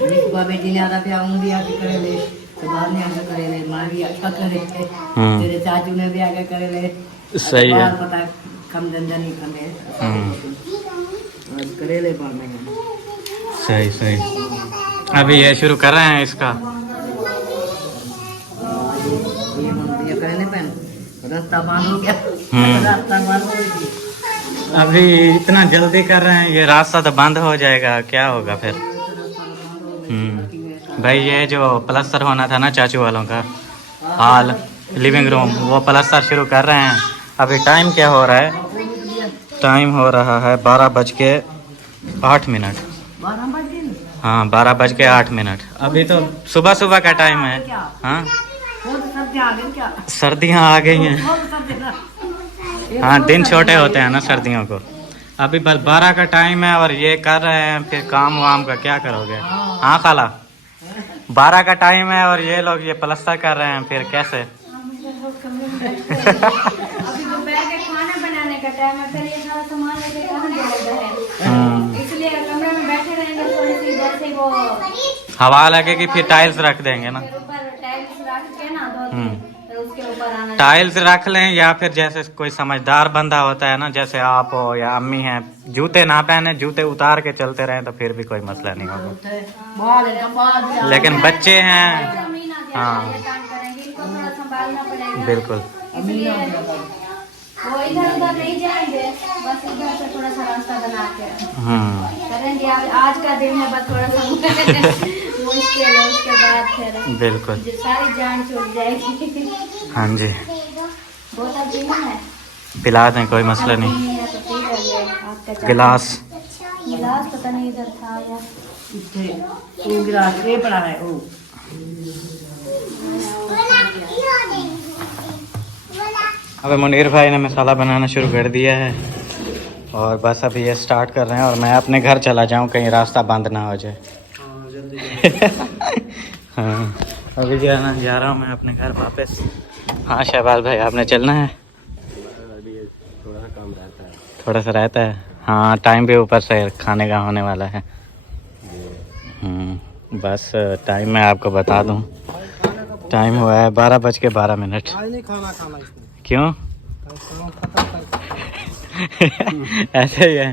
सुबह बेटी ने आधा पे आऊंगी आके करेले, सुबह ने आके करेले, माँ भी अच्छा करेले, तेरे चाचू ने भी आके करेले। सही है। पता कम धंधा नहीं करने करेले पाने हैं। सही सही। अभी ये शुरू कर रहे हैं इसका। ये करेले पहन रास्ता बंद हो गया। रास्ता बंद हो गया। अभी इतना जल्दी कर रहे हैं, ये रास्ता तो बंद हो जाएगा, क्या होगा फिर? भाई ये जो प्लास्टर होना था ना चाचू वालों का हॉल, लिविंग रूम, वो प्लास्टर शुरू कर रहे हैं। अभी टाइम क्या हो रहा है? टाइम हो रहा है 12:08। हाँ 12:08। अभी तो सुबह सुबह का टाइम है। हाँ सर्दियाँ आ गई हैं। हाँ दिन छोटे होते हैं ना सर्दियों को। अभी बस 12 का टाइम है और ये कर रहे हैं, फिर काम वाम का क्या करोगे? हाँ खाला 12 का टाइम है और ये लोग ये प्लास्टर कर रहे हैं, फिर कैसे? अभी दोपहर के खाना बनाने का टाइम है, फिर ये सारा सामान लेके कहाँ जाएगा है, इसलिए कमरे में बैठे रहेंगे थोड़ी सी देर से वो हवा लगेगी, फिर टाइल्स रख देंगे ना। फिर ऊपर टाइल्स रख के ना दो फिर उसके ऊपर आना। टाइल्स रख लें या फिर जैसे कोई समझदार बंदा होता है ना, जैसे आप हो या अम्मी हैं, जूते ना पहने, जूते उतार के चलते रहें तो फिर भी कोई मसला नहीं होगा। लेकिन बच्चे हैं। हाँ काम करेंगे, इनको थोड़ा संभालना पड़ेगा। बिल्कुल। वो इधर उधर नहीं जाएंगे, बस इधर से थोड़ा सा रास्ता बना के करेंगे। आज का दिन है, बस थोड़ा सा मुश्किल है, उसके बाद फिर बिल्कुल सारी जान छूट जाएगी। हाँ जी, बोतल पीना है, पिला दें, कोई मसला नहीं। तो पी लीजिए। आपका गिलास गिलास पता नहीं इधर था या इतने वो गिलास ये पड़ा है वो। अब मुनीर भाई ने मसाला बनाना शुरू कर दिया है और बस अभी ये स्टार्ट कर रहे हैं और मैं अपने घर चला जाऊं, कहीं रास्ता बंद ना हो जाए। हाँ, अभी जो है ना जा रहा हूँ मैं अपने घर वापस। हाँ शहबाज भाई, आपने चलना है? थोड़ा सा काम रहता है। थोड़ा सा रहता है, हाँ टाइम भी ऊपर से खाने का होने वाला है। बस टाइम मैं आपको बता दूं, टाइम हुआ है 12:12। आज नहीं खाना खाना इसमें। क्यों? ऐसे ही है,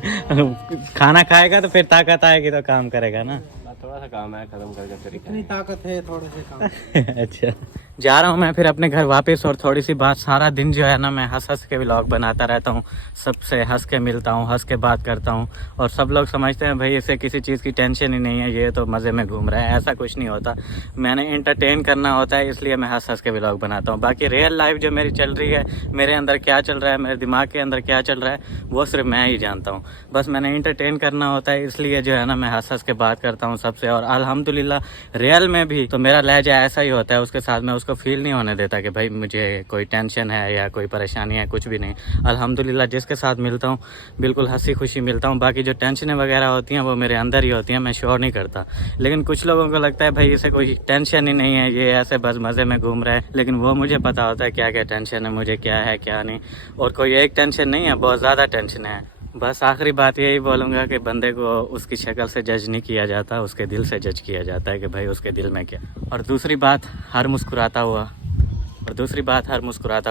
खाना खाएगा तो फिर ताकत आएगी तो काम करेगा ना। थोड़ा सा काम है, खत्म करके फिर इतनी ताकत है थोड़े से काम। अच्छा, जा रहा हूँ मैं फिर अपने घर वापस। और थोड़ी सी बात, सारा दिन जो है ना मैं हंस हंस के व्लॉग बनाता रहता हूँ, सबसे हंस के मिलता हूँ, हंस के बात करता हूँ और सब लोग समझते हैं भाई इसे किसी चीज़ की टेंशन ही नहीं है, ये तो मज़े में घूम रहा है। ऐसा कुछ नहीं होता, मैंने एंटरटेन करना होता है, इसलिए मैं हंस हंस के व्लॉग बनाता हूँ। बाकी रियल लाइफ जो मेरी चल रही है, मेरे अंदर क्या चल रहा है, मेरे दिमाग के अंदर क्या चल रहा है, वो सिर्फ मैं ही जानता हूँ। बस मैंने एंटरटेन करना होता है, इसलिए जो है ना मैं हंस हंस के बात करता हूँ सबसे। और अल्हम्दुलिल्लाह रियल में भी तो मेरा लहजा ऐसा ही होता है, उसके साथ मैं उसको फील नहीं होने देता कि भाई मुझे कोई टेंशन है या कोई परेशानी है, कुछ भी नहीं। अल्हम्दुलिल्लाह जिसके साथ मिलता हूँ बिल्कुल हंसी खुशी मिलता हूँ। बाकी जो टेंशनें वगैरह होती हैं वो मेरे अंदर ही होती हैं, मैं शोर नहीं करता। लेकिन कुछ लोगों को लगता है भाई इसे कोई टेंशन ही नहीं है, ये ऐसे बस मज़े में घूम रहा है, लेकिन वो मुझे पता होता है क्या क्या टेंशन है, मुझे क्या है क्या नहीं। और कोई एक टेंशन नहीं है, बहुत ज़्यादा टेंशन है। बस आखिरी बात यही बोलूँगा कि बंदे को उसकी शक्ल से जज नहीं किया जाता, उसके दिल से जज किया जाता है कि भाई उसके दिल में क्या। और दूसरी बात, हर मुस्कुराता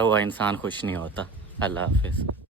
हुआ इंसान खुश नहीं होता। अल्लाह हाफिज़।